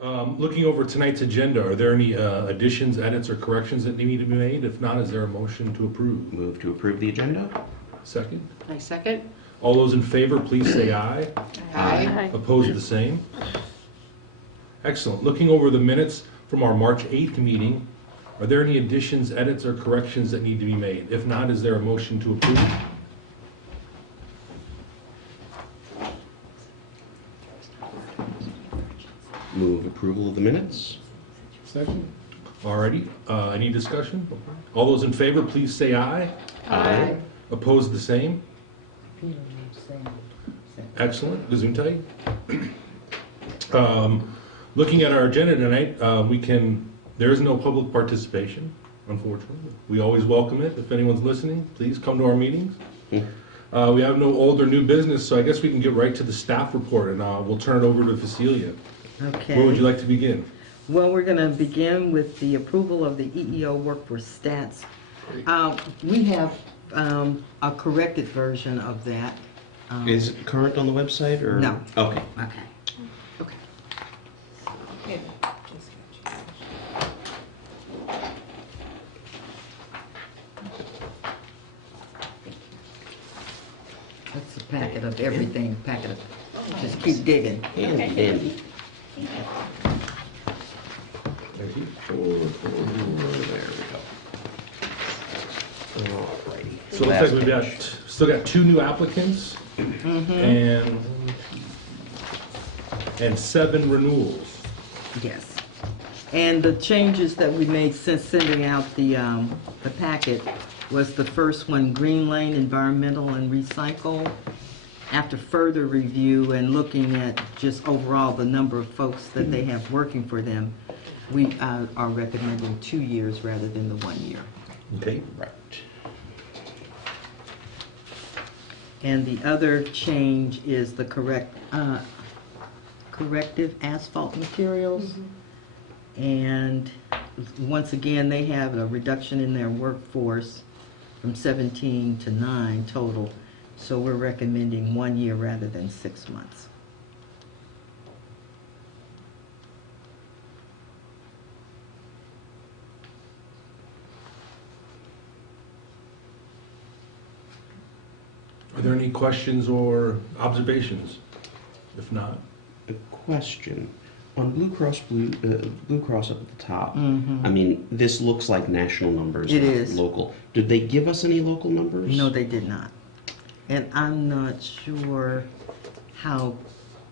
Looking over tonight's agenda, are there any additions, edits, or corrections that need to be made? If not, is there a motion to approve? Move to approve the agenda? Second? I second. All those in favor, please say aye. Aye. Opposed, the same? Excellent. Looking over the minutes from our March 8th meeting, are there any additions, edits, or corrections that need to be made? If not, is there a motion to approve? Move approval of the minutes? Second? Alrighty, any discussion? All those in favor, please say aye. Aye. Opposed, the same? Excellent. Gesundheit. Looking at our agenda tonight, there is no public participation, unfortunately. We always welcome it. If anyone's listening, please come to our meetings. We have no old or new business, so I guess we can get right to the staff report, and we'll turn it over to Cecilia. Okay. Where would you like to begin? Well, we're going to begin with the approval of the EEO workforce stats. We have a corrected version of that. Is it current on the website or? No. Okay. Okay. That's the packet of everything, just keep digging. Andy. Thank you. There we go. Alrighty. So it looks like we've still got 2 new applicants and 7 renewals. Yes. And the changes that we made since sending out the packet was the first one, Green Lane Environmental and Recycle. After further review and looking at just overall the number of folks that they have working for them, we are recommending 2 years rather than the 1 year. Okay. Right. And the other change is the corrective asphalt materials. And once again, they have a reduction in their workforce from 17 to 9 total. So we're recommending 1 year rather than 6 months. Are there any questions or observations? If not, A question. On Blue Cross up at the top, Mhm. I mean, this looks like national numbers. It not is. Local. Did they give us any local numbers? No, they did not. And I'm not sure how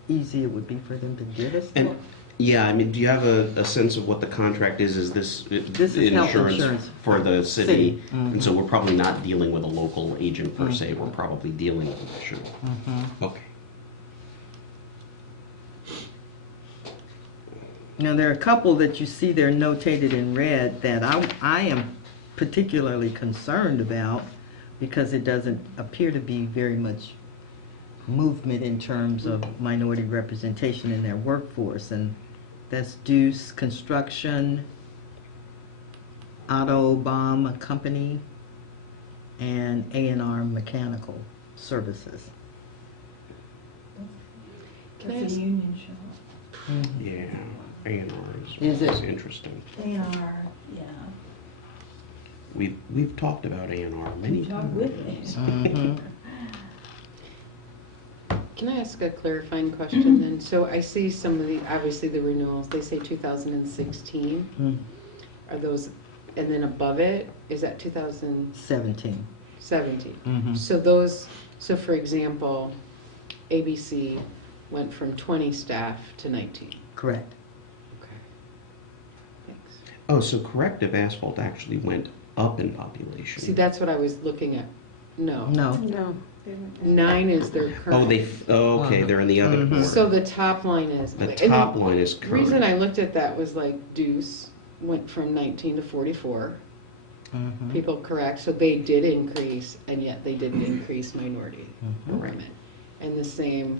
easy it would be for them to give us And that. yeah, I mean, do you have a sense of what the contract is? Is this is health insurance for the city? City. Mhm. And so we're probably not dealing with a local agent per se. We're probably dealing with a national. Okay. Now, there are a couple that you see there notated in red that I am particularly concerned about because it doesn't appear to be very much movement in terms of minority representation in their workforce. And that's Deuce Construction, Autobahn Company, and A&R Mechanical Services. Can I It's ask- a union shop. Yeah. A&R Is it? is interesting. They are, yeah. We've talked about A&R many You talk times. with me. Mhm. Can I ask a clarifying question then? So I see some of obviously the renewals, they say 2016. Mm, Are those, and then above it, is that 2017? 17. Mhm. So for example, ABC went from 20 staff to 19. Correct. Okay. Thanks. Oh, so corrective asphalt actually went up in population. See, that's what I was looking at. No. No. No. 9 is their current. Okay, they're in the other Mhm. order. So the top line is. The and top line is The reason current. I looked at that was like Deuce went from 19 to 44. Mhm. People correct, so they did increase, and yet they didn't increase minority Mhm. enrollment. And the same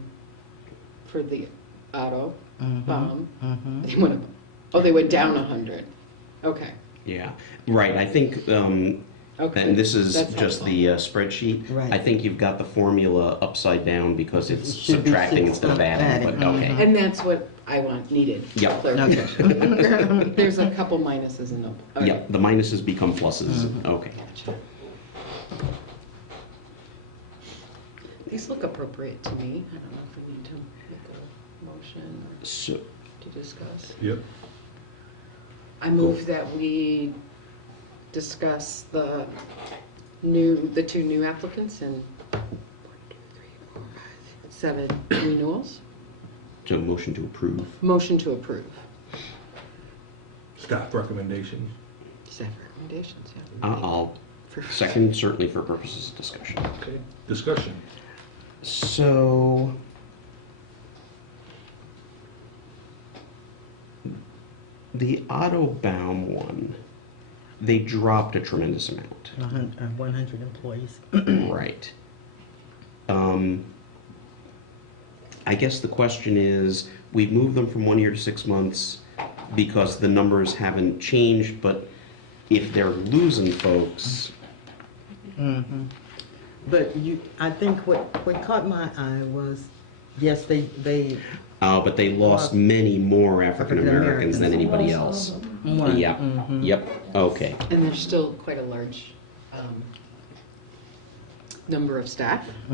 for the auto Mhm. bomb. Mhm. They went up, they went down 100. Okay, Yeah, right. I think, okay. and this is That's just helpful. the spreadsheet. Right. I think you've got the formula upside down because it's It should be subtracting instead of adding, but okay. Mhm. And that's what I want needed Yeah. clarification. There's a couple minuses in them. All right. Yeah, the minuses become pluses. Okay. Gotcha. These look appropriate to me. I don't know if we need to make a motion So, or to discuss. Yep. I move that we discuss the two new applicants and 7 renewals. so motion to approve. Motion to approve. Staff recommendation. Staff recommendations, yeah. I'll For- second, certainly for purposes of discussion. Okay. Discussion. So, the Autobaum one, they dropped a tremendous amount. 100 employees. Right. I guess the question is, we've moved them from 1 year to 6 months because the numbers haven't changed, but if they're losing folks, But I think what caught my eye was, yes, they but they lost many more African Americans than African anybody Lost else. all of them. won. Yeah, yep, okay. And there's still quite a large number of staff. I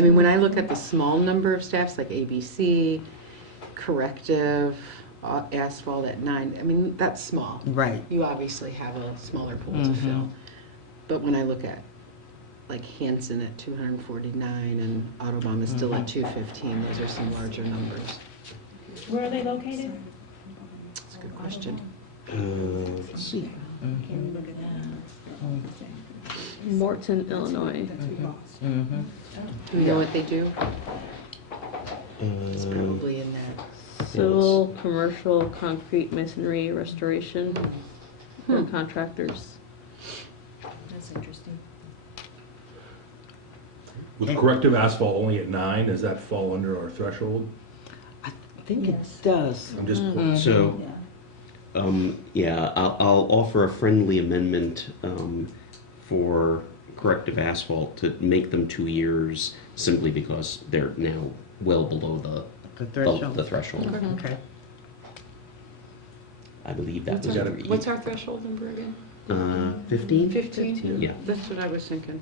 mean, when I look at the small number of staffs, like ABC, Corrective, Asphalt at 9, I mean, that's small. Right. You obviously have a smaller pool to fill. But when I look at, like, Hanson at 249 and Autobahn is still at 215, those are some larger numbers. Where are they located? That's a good question. Let's see. Can we look at that? Morton, Illinois. Do we know what they do? It's Uh, probably in that. Civil, commercial, concrete, masonry, restoration. They're contractors. That's interesting. With corrective asphalt only at 9, does that fall under our threshold? I think Yes. it does. I'm just, So, Yeah. yeah, I'll offer a friendly amendment for corrective asphalt to make them 2 years, simply because they're now well below The the threshold. threshold. Okay. I believe that was our- agreed. What's our threshold number again? 15? 15? Yeah. That's what I was thinking.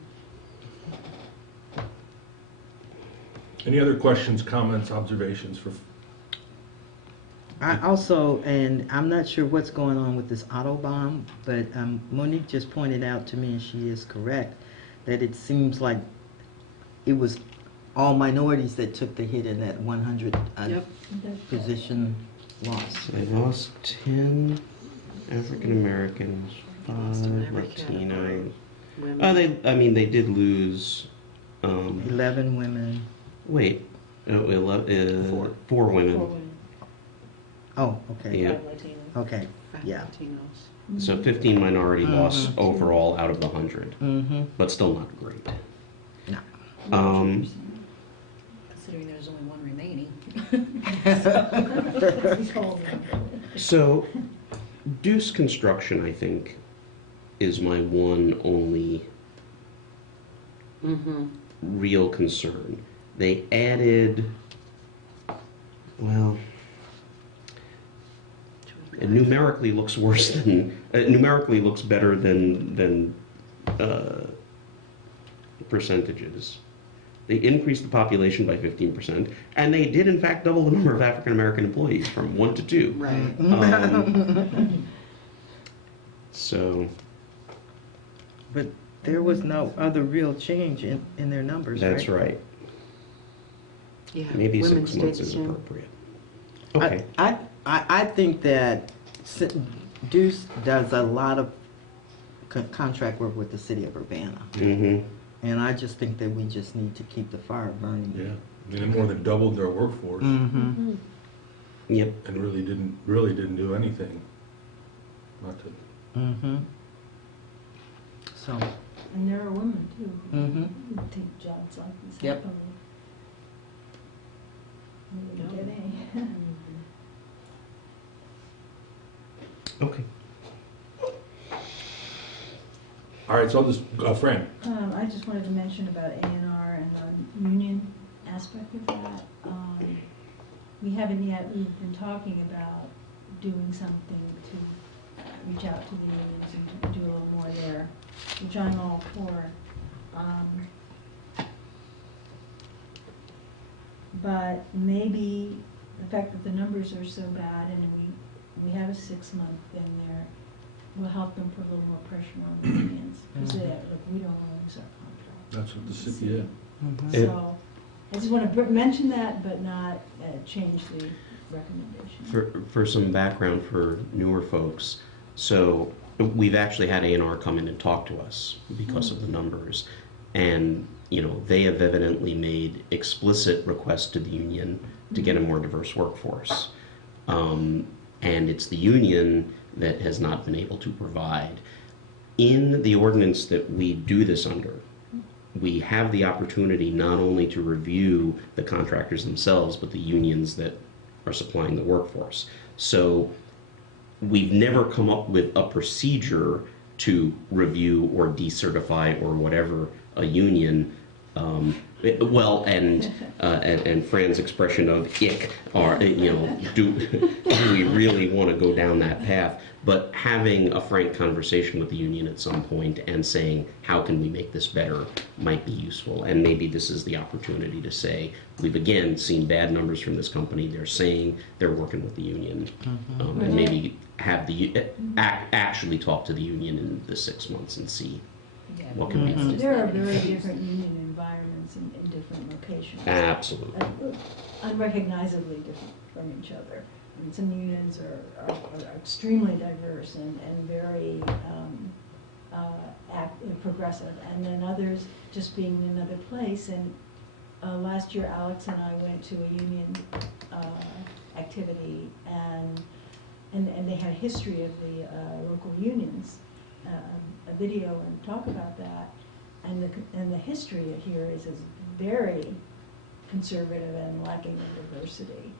any other questions, comments, observations for, I also, and I'm not sure what's going on with this Autobahn, but Monique just pointed out to me, and she is correct, that it seems like it was all minorities that took the hit in that 100 Yep. position loss. They lost 10 African Americans, Lost in 5 every Latinos. Women. They did lose. 11 women. Wait, 4. 4 women. Four women, Oh, okay. Yeah. 5 Latinos. Okay, 5 yeah. Latinos. So 15 minority loss overall out of the 100, Mm-hmm. but still not great. No. Considering there's only one remaining. So, Deuce Construction, I think, is my one only Mm-hmm. real concern. They added, well, it numerically looks worse than, numerically looks better than percentages. They increased the population by 15%, and they did in fact double the number of African American employees from 1 to 2. Right. So, But there was no other real change in their numbers, right? that's right. Yeah. Maybe women 6 stayed months the is same. appropriate. Okay. I think that Deuce does a lot of contract work with the city of Urbana. Mm-hmm. And I just think that we just need to keep the fire burning. yeah. I mean, they more than doubled their workforce Mm-hmm. Yep. and really didn't do anything. Not to, Mm-hmm. So, And there are women too. mm-hmm. Who take jobs like this. Yep. happily. Wouldn't get any. Okay. all right, so I'll just, Fran, I just wanted to mention about A&R and the union aspect of that. we haven't yet, we've been talking about doing something to reach out to the unions and to do a little more there, which I'm all for. But maybe the fact that the numbers are so bad and we have a 6-month thing there will help them put a little more pressure on the unions. Because look, we don't want to lose our contract. That's what the city did. Yeah. So I just want to mention that, but not change the recommendation. For some background for newer folks, so we've actually had A&R come in and talk to us because of the numbers. And, they have evidently made explicit requests to the union to get a more diverse workforce. And it's the union that has not been able to provide. In the ordinance that we do this under, we have the opportunity not only to review the contractors themselves, but the unions that are supplying the workforce. So we've never come up with a procedure to review or decertify or whatever a union. And Fran's expression of ick, or do we really want to go down that path? But having a frank conversation with the union at some point and saying, how can we make this better, might be useful. And maybe this is the opportunity to say, we've again seen bad numbers from this company. They're saying they're working with the union, and maybe have the actually talk to the union in the 6 months and see what can be done. There are very different union environments in different locations. Absolutely. Unrecognizably different from each other. I mean, some unions are extremely diverse and very progressive, and then others just being in another place. And last year, Alex and I went to a union activity, and they had a history of the local unions, a video and talk about that. And the history here is very conservative and lacking in diversity.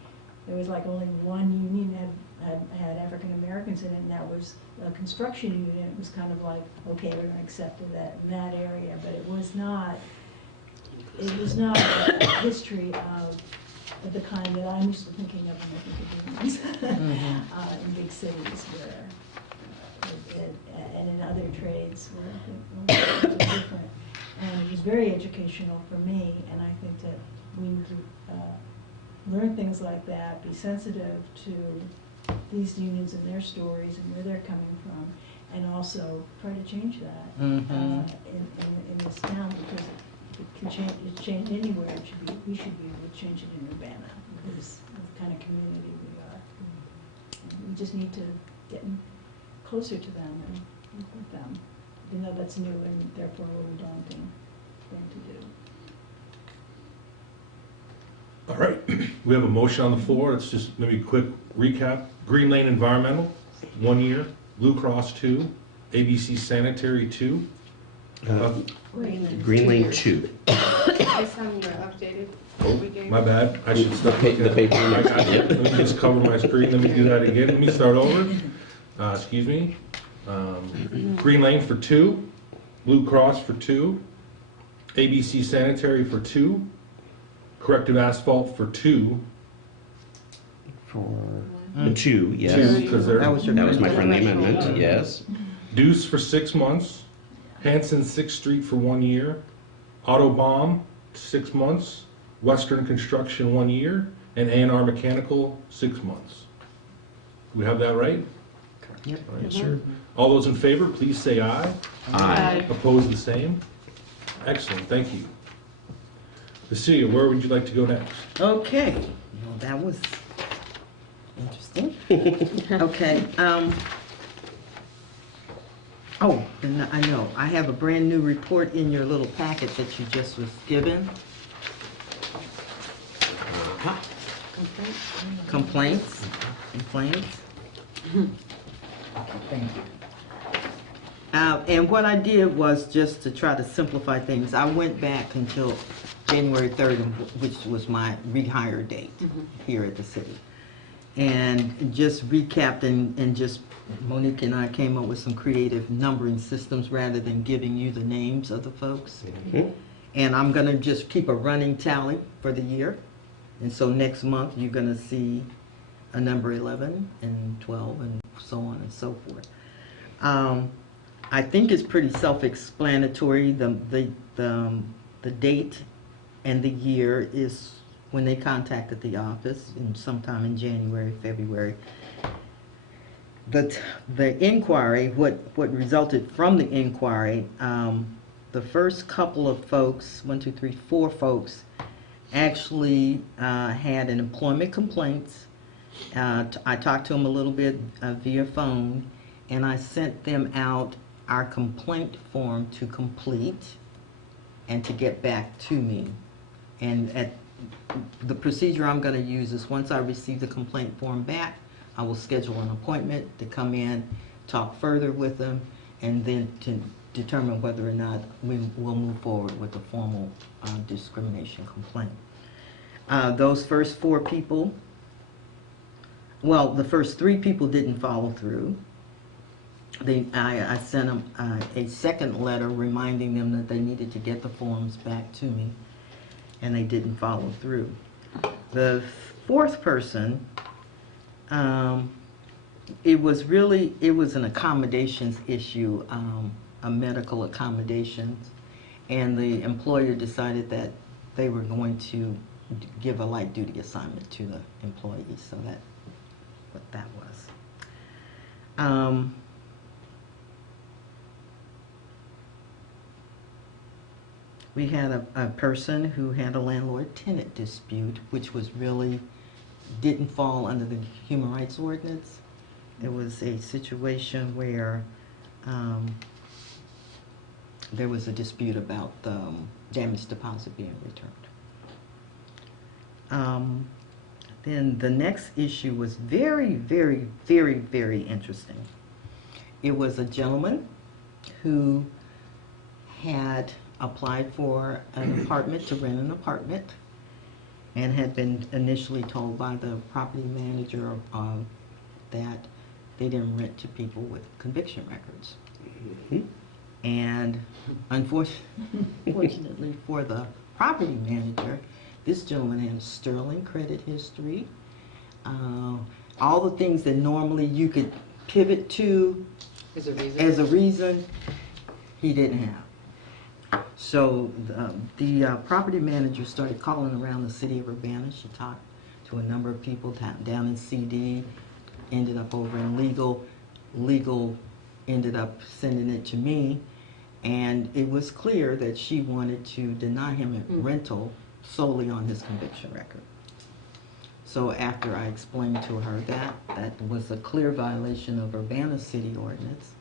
There was like only one union had African Americans in it, and that was a construction union. It was kind of like, okay, we're going to accept that in that area, but it was not a history of the kind that I'm used to thinking of when I think of unions in big cities where, and in other trades where I think it's different. And it was very educational for me, and I think that we need to learn things like that, be sensitive to these unions and their stories and where they're coming from, and also try to change that in this town, because it can change anywhere. We should be able to change it in Urbana, because of the kind of community we are. We just need to get closer to them and work with them, even though that's new and therefore a little daunting thing to do. All right, we have a motion on the floor. Let's just maybe a quick recap. Green Lane Environmental, 1 year. Blue Cross, 2. ABC Sanitary, 2. Green Lane 2. Based on your updated Oh, my bad. I should stop. The paper. I got you. Let me just cover my screen. Let me do that again. Let me start over. Excuse me. Green Lane for 2. Blue Cross for 2. ABC Sanitary for 2. Corrective Asphalt for 2. For the 2, yes. 2, because they're. That was your That was my friendly amendment, yes. Deuce for 6 months. Hanson 6th Street for 1 year. Autobahn, 6 months. Western Construction, 1 year. And A&R Mechanical, 6 months. We have that right? Yep. Yes, sir. All those in favor, please say aye. Aye. Opposed, the same? Excellent, thank you. Cecilia, where would you like to go next? Okay, well, that was interesting. Okay, oh, and I know, I have a brand new report in your little packet that you just was given. Complaints? Thank you. And what I did was just to try to simplify things. I went back until January 3rd, which was my rehire date here at the city. And just recapped and just Monique and I came up with some creative numbering systems rather than giving you the names of the folks. And I'm gonna just keep a running tally for the year. And so next month, you're gonna see a number 11 and 12 and so on and so forth. I think it's pretty self-explanatory. The date and the year is when they contacted the office, sometime in January, February. The inquiry, what resulted from the inquiry, the first couple of folks, 1, 2, 3, 4 folks, actually had an employment complaints. I talked to them a little bit via phone, and I sent them out our complaint form to complete and to get back to me. And the procedure I'm going to use is once I receive the complaint form back, I will schedule an appointment to come in, talk further with them, and then to determine whether or not we will move forward with a formal discrimination complaint. Those first 4 people, well, the first 3 people didn't follow through. I sent them a second letter reminding them that they needed to get the forms back to me, and they didn't follow through. The 4th person, it was an accommodations issue, a medical accommodations, and the employer decided that they were going to give a light duty assignment to the employee, so that's what that was. We had a person who had a landlord-tenant dispute, which was really didn't fall under the Human Rights Ordinance. It was a situation where there was a dispute about the damage deposit being returned. Then the next issue was very, very, very, very interesting. It was a gentleman who had applied for an apartment, to rent an apartment, and had been initially told by the property manager that they didn't rent to people with conviction records. Mhm. And unfortunately for the property manager, this gentleman had a sterling credit history. All the things that normally you could pivot to Is a reason? as a reason, he didn't have. So the property manager started calling around the city of Urbana. She talked to a number of people down in CD, ended up over in legal. Legal ended up sending it to me, and it was clear that she wanted to deny him a rental solely on his conviction record. So after I explained to her that was a clear violation of Urbana city ordinance,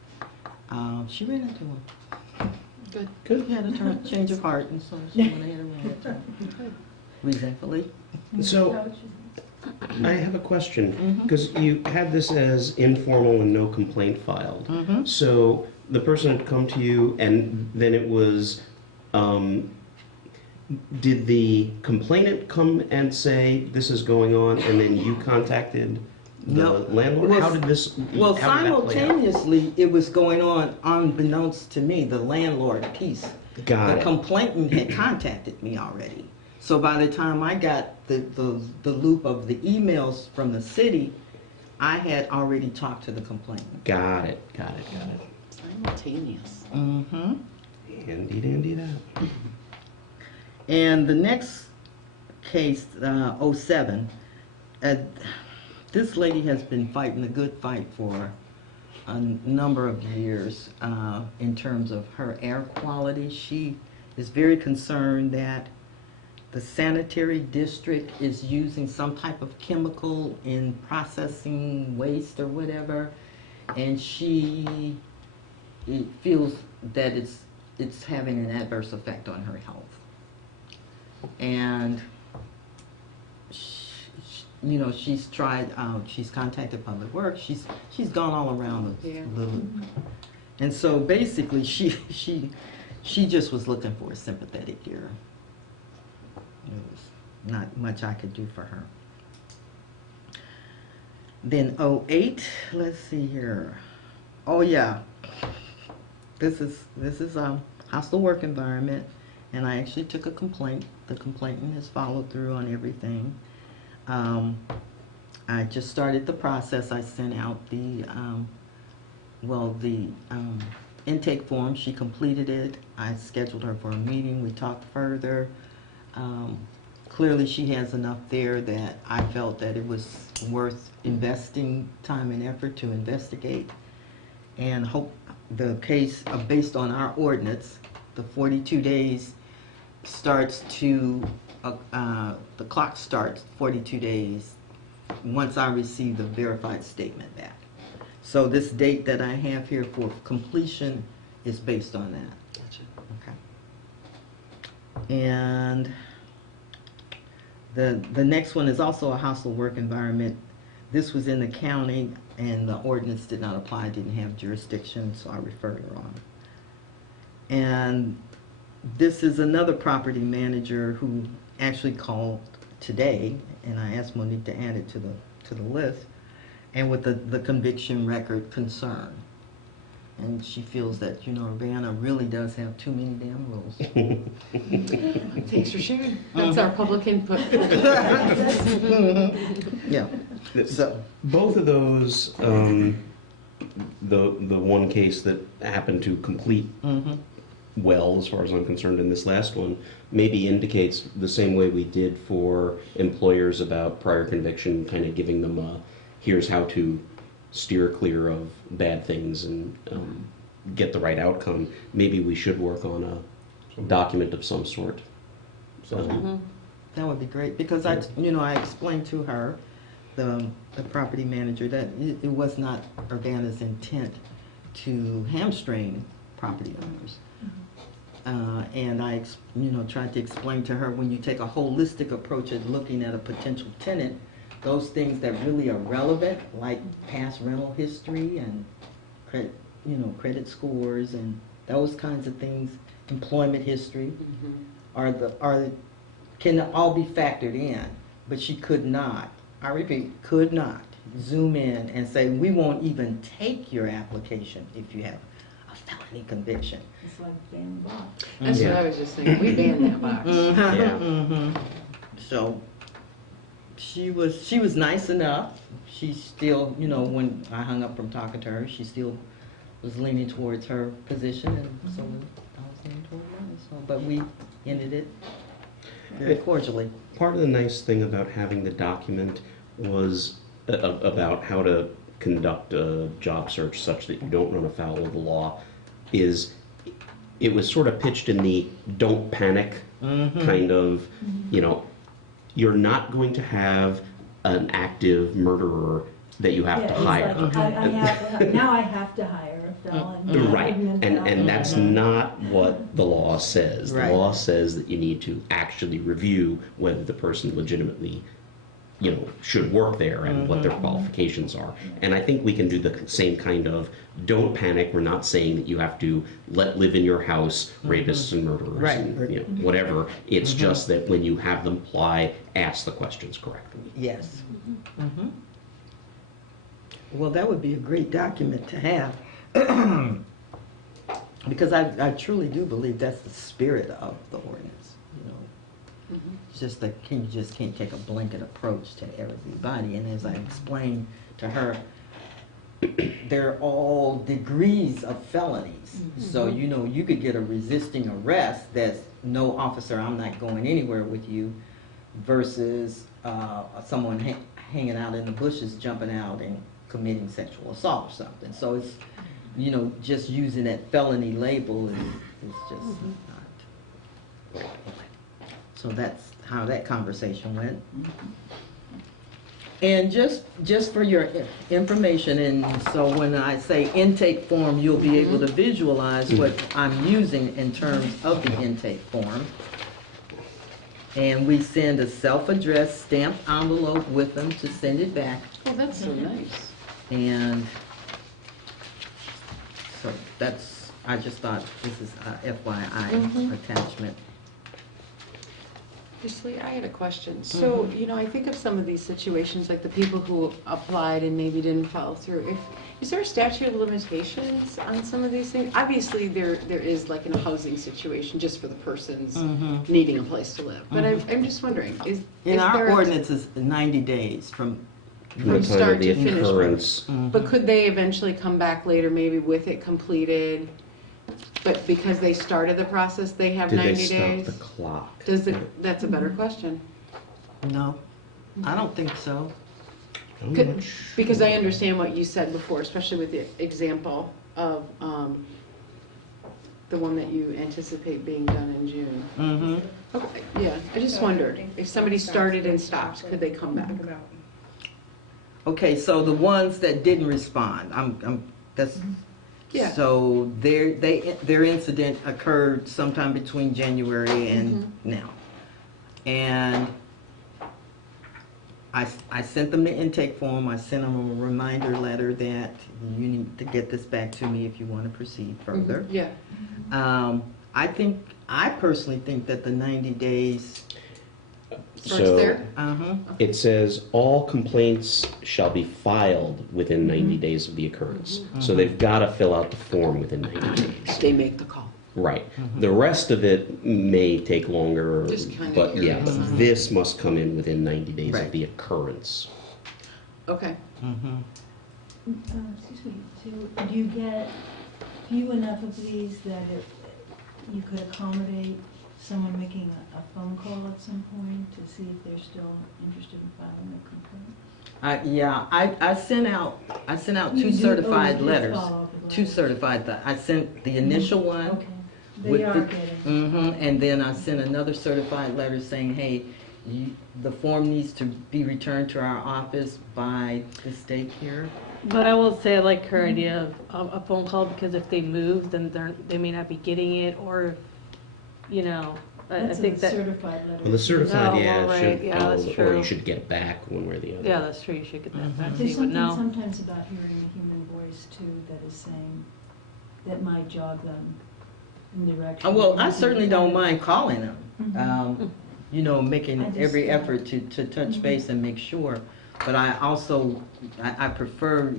she ran into him. Good. He had a change of heart, and so she went ahead and ran into him. Resentfully. So I have a question, because you had this as informal and no complaint filed. Mm-hmm. So the person had come to you, and then it was, did the complainant come and say, this is going on, and then you contacted the No. landlord? Well, How did this, Well, how did that play out? simultaneously, it was going on unbeknownst to me, the landlord piece. Got The it. complainant had contacted me already. So by the time I got the loop of the emails from the city, I had already talked to the complainant. Got it. Simultaneous. Mm-hmm. Handy dandy that. And the next case, 07, this lady has been fighting a good fight for a number of years in terms of her air quality. She is very concerned that the sanitary district is using some type of chemical in processing waste or whatever, and she feels that it's having an adverse effect on her health. And she's tried. She's contacted Public Works. She's gone all around the loop. And so basically, she just was looking for a sympathetic ear. There was not much I could do for her. Then 08. Let's see here. Oh yeah. This is hostile work environment, and I actually took a complaint. The complainant has followed through on everything. I just started the process. I sent out the intake form. She completed it. I scheduled her for a meeting. We talked further. Clearly, she has enough there that I felt that it was worth investing time and effort to investigate. And hope the case, based on our ordinance, the 42 days starts to, the clock starts 42 days once I receive the verified statement back. So this date that I have here for completion is based on that. Gotcha. Okay. And the next one is also a hostile work environment. This was in the county, and the ordinance did not apply, didn't have jurisdiction, so I referred her on. And this is another property manager who actually called today, and I asked Monique to add it to the list, and with the conviction record concern. And she feels that, Urbana really does have too many damn rules. Thanks for sharing. That's our public input. Yeah. So, Both of those, the one case that happened to complete well, as far as I'm concerned, in this last one, maybe indicates the same way we did for employers about prior conviction, kind of giving them a, here's how to steer clear of bad things and get the right outcome. Maybe we should work on a document of some sort. that would be great, because I explained to her, the property manager, that it was not Urbana's intent to hamstring property owners. And I, tried to explain to her, when you take a holistic approach at looking at a potential tenant, those things that really are relevant, like past rental history and credit scores and those kinds of things, employment history, can all be factored in. But she could not, I repeat, could not zoom in and say, we won't even take your application if you have a felony conviction. It's like banning box. That's what I was just thinking. We banned that box. Yeah. So she was nice enough. She still, when I hung up from talking to her, she still was leaning towards her position, and so I was leaning toward mine. So, but we ended it very cordially. Part of the nice thing about having the document was about how to conduct a job search such that you don't run afoul of the law, is it was sort of pitched in the don't panic kind of, you're not going to have an active murderer that you have to hire. Now I have to hire a felon. Right, and that's not what the law says. Right. The law says that you need to actually review whether the person legitimately, should work there and what their qualifications are. And I think we can do the same kind of, don't panic, we're not saying that you have to live in your house rapists and murderers Right. and whatever. It's just that when you have them apply, ask the questions correctly. Yes. Well, that would be a great document to have. Because I truly do believe that's the spirit of the ordinance. It's just that you just can't take a blanket approach to everybody. And as I explained to her, they're all degrees of felonies. So, you could get a resisting arrest that's, no, officer, I'm not going anywhere with you, versus someone hanging out in the bushes, jumping out and committing sexual assault or something. So it's, just using that felony label is just not. So that's how that conversation went. And just for your information, and so when I say intake form, you'll be able to visualize what I'm using in terms of the intake form. And we send a self-addressed stamped envelope with them to send it back. Oh, that's so nice. And so I just thought this is a FYI attachment. Actually, I had a question. So, I think of some of these situations, like the people who applied and maybe didn't follow through. Is there a statute of limitations on some of these things? Obviously, there is like in a housing situation, just for the person's needing a place to live. But I'm just wondering, is In there our a- ordinance is 90 days from, From the From time of start the to finish, right? occurrence. But could they eventually come back later, maybe with it completed? But because they started the process, they have Did they 90 stop days? the clock? That's a better question. no, I don't think so. I'm Could- not sure. Because I understand what you said before, especially with the example of the one that you anticipate being done in June. Mm-hmm. Okay, yeah, I just wondered, if somebody started and stopped, could they come back? Okay, so the ones that didn't respond, that's, Yeah. so their incident occurred sometime between January and now. And I sent them the intake form, I sent them a reminder letter that you need to get this back to me if you want to proceed further. Yeah, I personally think that the 90 days, starts there? It says all complaints shall be filed within 90 days of the occurrence. So they've got to fill out the form within 90 days. They make the call. Right. The rest of it may take longer, Just kinda but yeah, curious. but this must come in within 90 days Right. of the occurrence. Okay. Excuse me, so do you get few enough of these that you could accommodate someone making a phone call at some point to see if they're still interested in filing a complaint? I sent out You two do- certified oh, you letters. follow up with Two letters. certified, I sent the initial one. Okay, with they are the- getting. And then I sent another certified letter saying, hey, the form needs to be returned to our office by this date here. But I will say I like her idea of a phone call, because if they move, then they may not be getting it, or, I That's think a that, certified letter. Well, the certified, Oh, yeah, well, it right, should, yeah, that's or true. you should get it back one way or the other. yeah, that's true, you should get that back, so There's you would something know. sometimes about hearing a human voice too that is saying, that might jog them in the direction. Well, I certainly don't mind calling them, Mhm. making I just, every yeah. effort to touch Mhm. base and make sure. But I also, I prefer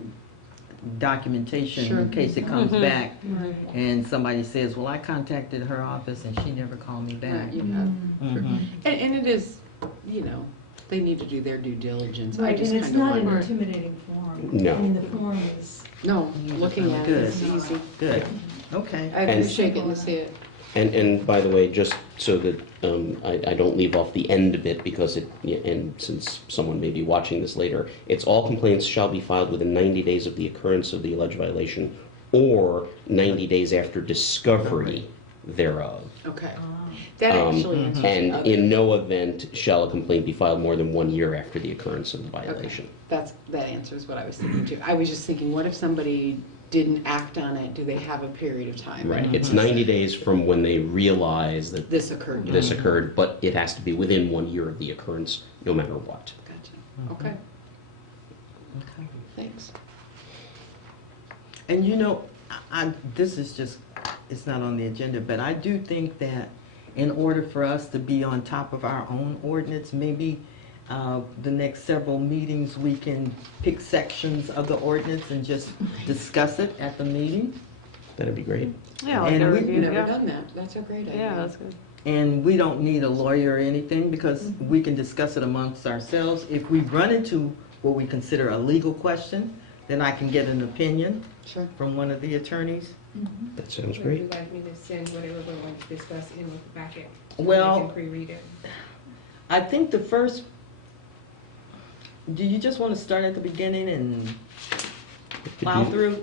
documentation Sure. in case it comes Mhm. back Right. and somebody says, well, I contacted her office and she never called me back. Right, you have. Mhm. And it is, they need to do their due diligence. I Right, just and it's kind of not an wonder. intimidating form. No. I mean, the form is, No, looking at it is Good. easy. Good, okay. I appreciate getting to see it. And by the way, just so that I don't leave off the end of it, because and since someone may be watching this later, it's all complaints shall be filed within 90 days of the occurrence of the alleged violation, or 90 days after discovery thereof. Okay. That actually answers the And other. in no event shall a complaint be filed more than 1 year after the occurrence of the violation. That answers what I was thinking too. I was just thinking, what if somebody didn't act on it? Do they have a period of time? Right, it's 90 days from when they realize that This occurred. this occurred, but it has to be within 1 year of the occurrence, no matter what. Gotcha. Okay, Okay. thanks. And this is just, it's not on the agenda, but I do think that in order for us to be on top of our own ordinance, maybe the next several meetings, we can pick sections of the ordinance and just discuss it at the meeting. That'd be great. Yeah, like And a we- review, You've never yeah. done that. That's a great idea. Yeah, that's good. And we don't need a lawyer or anything, because we can discuss it amongst ourselves. If we run into what we consider a legal question, then I can get an opinion Sure. from one of the attorneys. That sounds Would great. you like me to send whatever we're going to discuss in with the packet? Well- You can pre-read it. I think the first, do you just want to start at the beginning and plow through?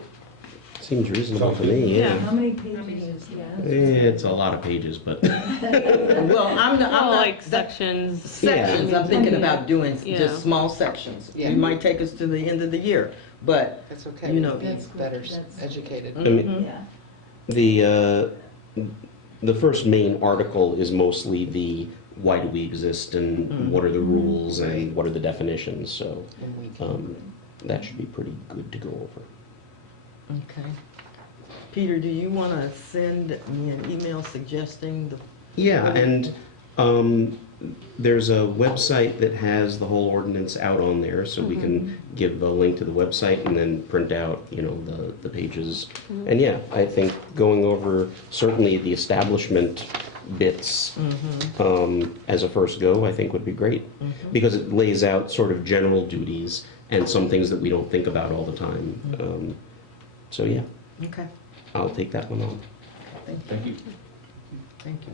Seems reasonable to me, yeah. how many pages is that? It's a lot of pages, but Well, I'm Oh, not, like sections. sections, I'm thinking about doing Yeah. just small sections. Yeah. It might take us to the end of the year, but, That's okay. You know- We'll be That's good. better That's- educated. I mean, Yeah. the first main article is mostly the why do we exist and what are the rules Right. and what are the definitions, so When we can- that should be pretty good to go over. okay. Peter, do you want to send me an email suggesting the? Yeah, and There's a website that has the whole ordinance out on there, so we can give a link to the website and then print out, you know, the pages. And yeah, I think going over certainly the establishment bits as a first go, I think would be great. Because it lays out sort of general duties and some things that we don't think about all the time. So yeah, Okay, I'll take that one on. Thank you. thank you.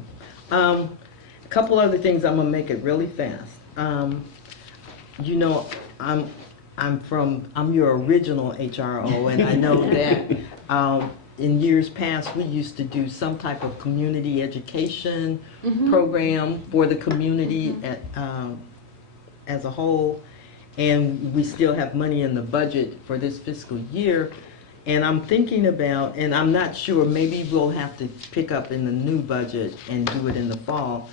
A couple other things, I'm gonna make it really fast. You know, I'm your original HRO, and I know that in years past, we used to do some type of community education program for the community as a whole, and we still have money in the budget for this fiscal year. And I'm thinking about, and I'm not sure, maybe we'll have to pick up in the new budget and do it in the fall,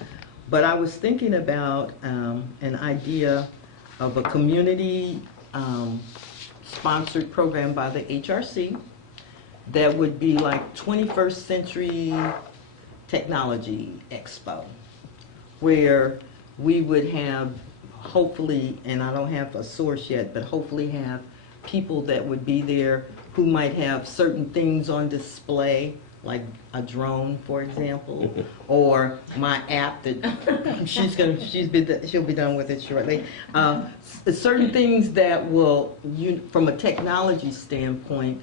but I was thinking about an idea of a community sponsored program by the HRC that would be like 21st Century Technology Expo, where we would have, hopefully, and I don't have a source yet, but hopefully have people that would be there who might have certain things on display, like a drone, for example, or my app that she'll be done with it shortly. Certain things that will, from a technology standpoint,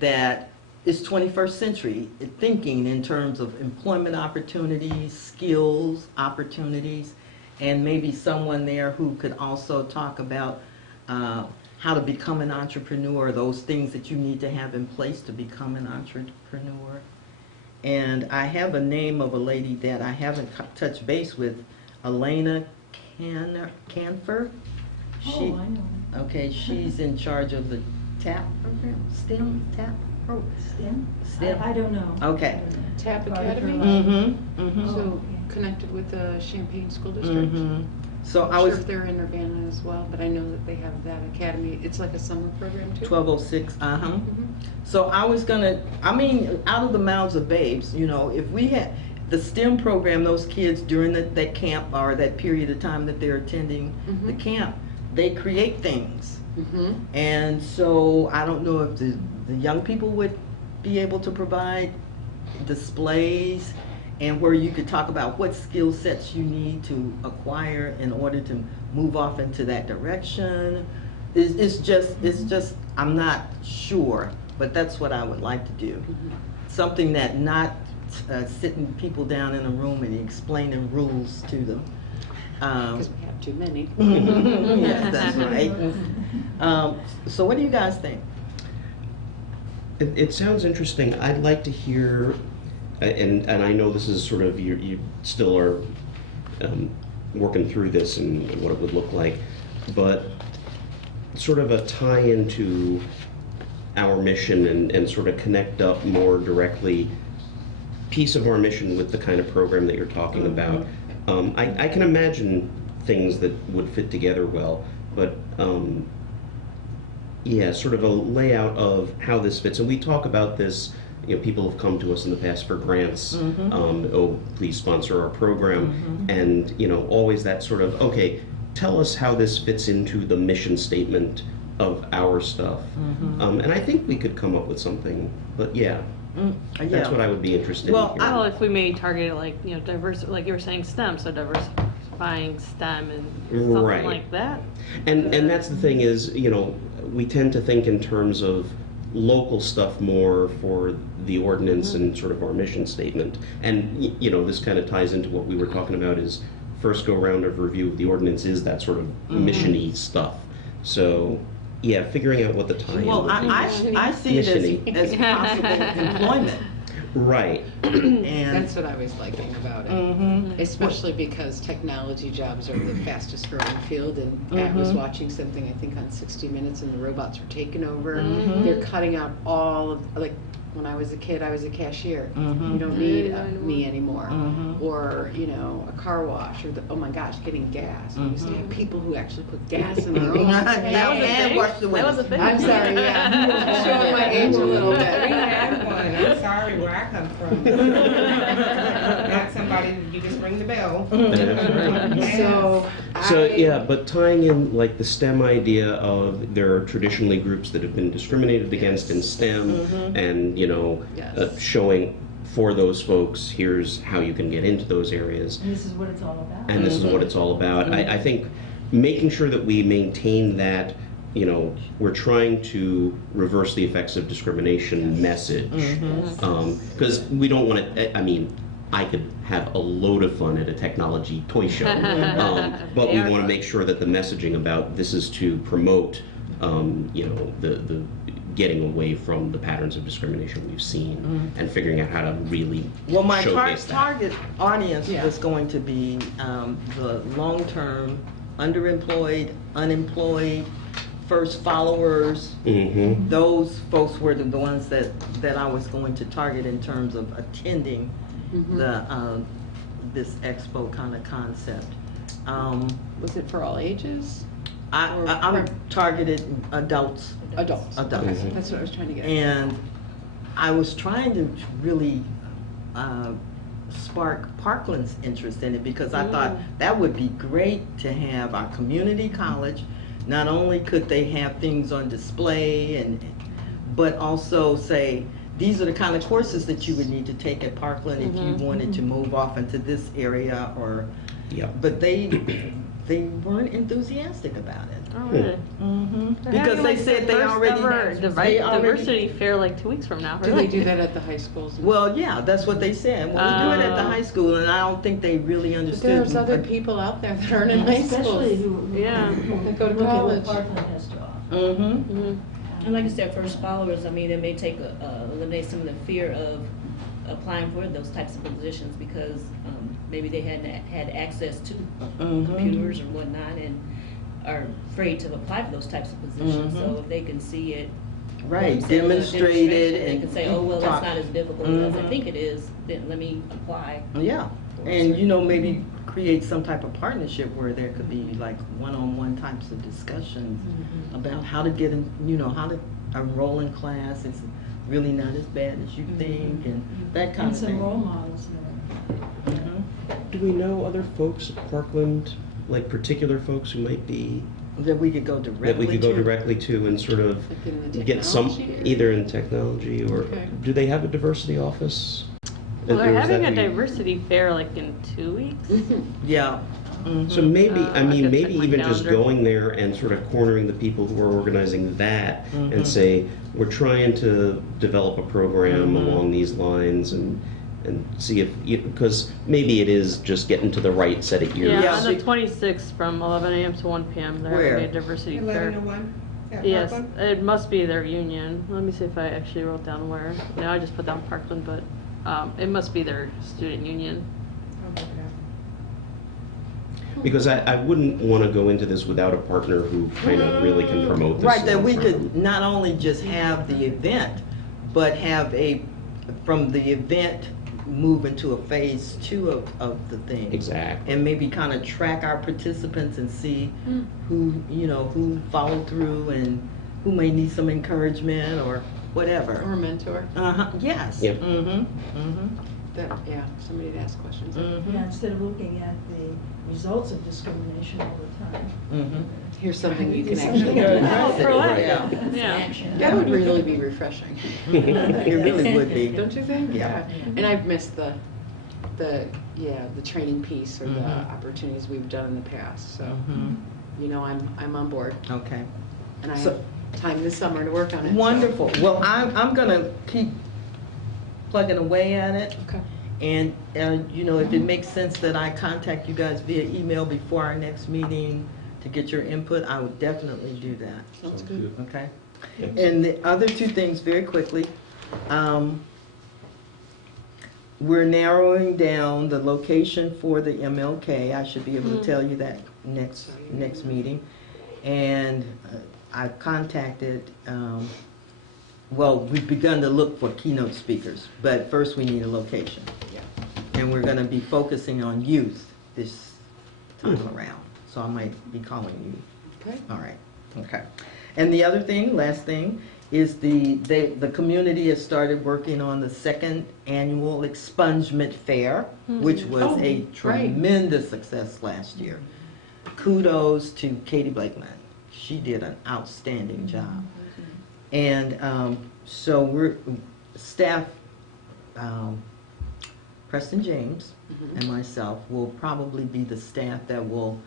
that is 21st century thinking in terms of employment opportunities, skills, opportunities, and maybe someone there who could also talk about how to become an entrepreneur, those things that you need to have in place to become an entrepreneur. And I have a name of a lady that I haven't touched base with, Elena Canfer. Oh, I know. Okay, she's in charge of the TAP program, STEM. I don't know. Okay. I don't know. TAP Part of her Academy? life. Mm-hmm. So okay. connected with the Champaign School District. Mm-hmm. So I'm I sure was if they're in Urbana as well, but I know that they have that academy. It's like a summer program too. 1206. Mhm. So I was gonna, I mean, out of the mouths of babes, you know, if we had the STEM program, those kids during that camp or that period of time that they're attending the camp, they create things. Mhm. And so I don't know if the young people would be able to provide displays and where you could talk about what skill sets you need to acquire in order to move off into that direction. It's just, I'm not sure, but that's what I would like to do. Something that not sitting people down in a room and explaining rules to them. Because we have too many. Yes, that's right. So what do you guys think? It sounds interesting. I'd like to hear, and I know this is sort of, you still are working through this and what it would look like, but sort of a tie into our mission and sort of connect up more directly piece of our mission with the kind of program that you're talking about. I can imagine things that would fit together well, but yeah, sort of a layout of how this fits. And we talk about this, you know, people have come to us in the past for grants, oh, please sponsor our program, and, you know, always that sort of, okay, tell us how this fits into the mission statement of our stuff. And I think we could come up with something, but yeah, that's what I would be interested in hearing. Well, if we may target it like, you know, diverse, like you were saying, STEM, so diversifying STEM and something Right. like that. And that's the thing is, you know, we tend to think in terms of local stuff more for the ordinance and sort of our mission statement. And, you know, this kind of ties into what we were talking about is first go round of review of the ordinance is that sort of mission-y stuff. So, yeah, figuring out what the tie-in Well, would be. I see it as possible employment. Right. And That's what I was liking about it. Especially because technology jobs are the fastest growing field, and Pat was watching something, I think, on 60 Minutes, and the robots are taking over. They're cutting out all of, like, when I was a kid, I was a cashier. You don't need me anymore. Or, you know, a car wash, or oh my gosh, getting gas. We used to have people who actually put gas in their own. and wash the That was a windows. thing. I'm sorry, yeah. Showing my age a little We bit. had one, I'm sorry where I come from. Got somebody everybody, you just ring the bell. So, So, I- yeah, but tying in like the STEM idea of there are traditionally groups that have been discriminated against in STEM, and, you know, Yes. showing for those folks, here's how you can get into those areas. And this is what it's all about. And this is what it's all about. I think making sure that we maintain that, you know, we're trying to reverse the effects of discrimination message. Because we don't want to, I mean, I could have a load of fun at a technology toy show, but we want to make sure that the messaging about this is to promote, you know, the getting away from the patterns of discrimination we've seen and figuring out how to really Well, my showcase that. target audience Yeah. was going to be the long-term underemployed, unemployed, first followers. Mm-hmm. Those folks were the ones that I was going to target in terms of attending the this expo kind of concept. Was it for all ages? Or I'm targeted adults. Adults. Adults. Okay, that's what I was trying to get at. And I was trying to really spark Parkland's interest in it because I thought that would be great to have our community college. Not only could they have things on display but also say, these are the kind of courses that you would need to take at Parkland if you wanted to move off into this area or, Yeah. but they weren't enthusiastic about it. Oh, really? Because They're having, they like, said the they first already ever have, they already, diversity fair like 2 weeks from now. Do they do that at the high schools? well, yeah, that's what they said. Well, we do it at the Oh. high school, and I don't think they really But understood. there's other people out there that aren't in high Especially schools. who Yeah. That go to look at what college. Parkland has to offer. Mm-hmm. And like I said, first followers, I mean, it may take, eliminate some of the fear of applying for those types of positions because maybe they hadn't had access to computers or whatnot and are afraid to apply for those types of positions. So if they can see it, Right, say, with a demonstrated demonstration, and they can say, oh, well, talk. that's not as difficult as I think it is, then let me apply. Yeah, and you know, maybe create some type of partnership where there could be like one-on-one types of discussions about how to get in, you know, how to enroll in class. It's really not as bad as you think, and that kind And of some thing. role models and everything. Do we know other folks at Parkland, like particular folks who might be, That we could go directly that we could go to. directly to and sort of Like in the get some, technology area? either in technology or, Okay. do they have a diversity office? Well, they're Or is having that a the- diversity fair like in 2 weeks. Yeah. So maybe, I I mean, could maybe check my even just calendar. going there and sort of cornering the people who are organizing that Mhm. and say, we're trying to develop a program Mhm. along these lines and see if, because maybe it is just getting to the right set of ears. Yeah, Yeah, on the she- 26th from 11 a.m. to 1 p.m. They're Where? having a diversity 11 fair. to 1 at Yes, Parkland? it must be their union. Let me see if I actually wrote down where. No, I just put down Parkland, but it must be their student union. I'll look it up. Because I wouldn't want to go into this without a partner who kind of really can promote this. Right, that we long-term. could not only just have the event, but have from the event, move into a phase 2 of the thing. Exactly. And maybe kind of track our participants and see who, you know, who followed through and who may need some encouragement or Or whatever. a mentor. Yes. Yep. That, yeah, somebody to ask questions. Yeah, instead of looking at the results of discrimination all the time. Here's something you can Something actually do. about Oh, for what? Yeah. Yeah. Action. That would really be refreshing. It really would be. Don't you think? Yeah. And I've missed the training piece or the Mhm. opportunities we've done in the past, so, Mhm. you know, I'm on board. Okay. And I So- have time this summer to work on it. so- Wonderful. Well, I'm gonna keep plugging away at it. Okay. And, you know, if it makes sense that I contact you guys via email before our next meeting to get your input, I would definitely do that, Sounds good. okay? Yep. And the other two things, very quickly, we're narrowing down the location for the MLK. I should be able to tell you that next meeting. And I've contacted, well, we've begun to look for keynote speakers, but first we need a location. Yeah. And we're gonna be focusing on youth this time around, so I might be calling you. Okay. All right, okay. And the other thing, last thing, is the community has started working on the second annual expungement fair, which was Oh, a right. tremendous success last year. Kudos to Katie Blakeman. She did an outstanding job. And so we're, staff, Preston James and myself will probably be the staff that will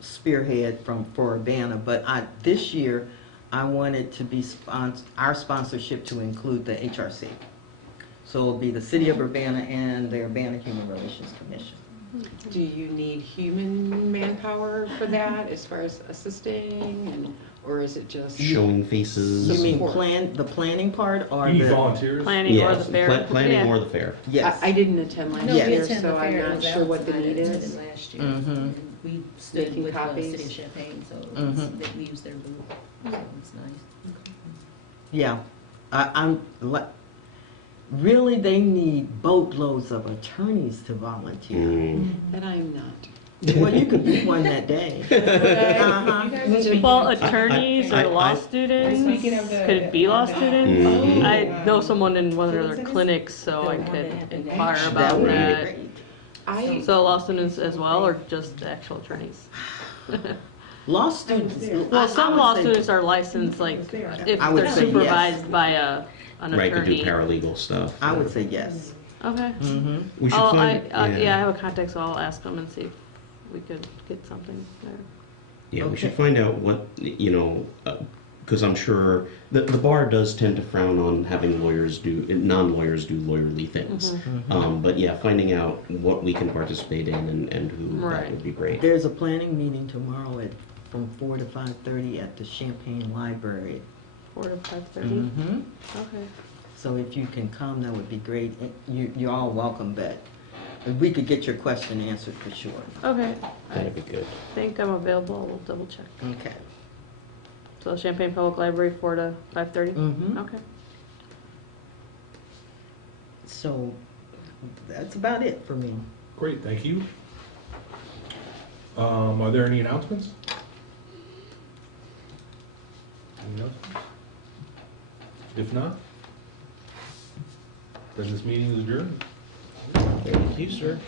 spearhead for Urbana. But this year, I wanted to be our sponsorship to include the HRC. So it'll be the City of Urbana and the Urbana Human Relations Commission. Do you need human manpower for that, as far as assisting, or is it just? Showing faces. You mean Support. the planning part or You need the? volunteers? Planning or the Yes, fair. planning Yeah. or the fair. Yes. I didn't attend last No, Yes. we year, attended so the fair. I'm It not was sure what the Valentine. need I attended is. last year. Mhm. And we stood Making with the copies. city of Champaign, so Mhm. we used their booth. So it's nice. Yeah, really, they need boatloads of attorneys to volunteer. Mm. And I'm not. Well, you could be one that day. Uh-huh. Well, attorneys I- or law I- students, Speaking of the- could it be law students? Mhm. I know someone in one of their clinics, so I could inquire That about would be that. great. I, So law students as well, or just the actual attorneys? Law students. Well, some I law would say- students are licensed, like, if I would they're say yes. supervised by an Right, to do attorney. paralegal stuff. I would say yes. Okay. Mm-hmm. We should Oh, find, yeah, I have a contact, so I'll ask them and see if we could get something there. Yeah, we should Okay. find out what, because I'm sure the bar does tend to frown on having non-lawyers do lawyerly things. But yeah, finding out what we can participate in and who, that Right. would be great. There's a planning meeting tomorrow from 4 to 5:30 at the Champaign Library. 4 to 5:30? Mm-hmm. Okay. So if you can come, that would be great. You're all welcome, but we could get your question answered for sure. Okay. I That'd be good. think I'm available. We'll double check. Okay. So Champaign Public Library, 4 to 5:30? Mm-hmm. Okay. So that's about it for me. Great, thank you. Are there any announcements? Any announcements? If not, then this meeting is adjourned. Thank you, sir.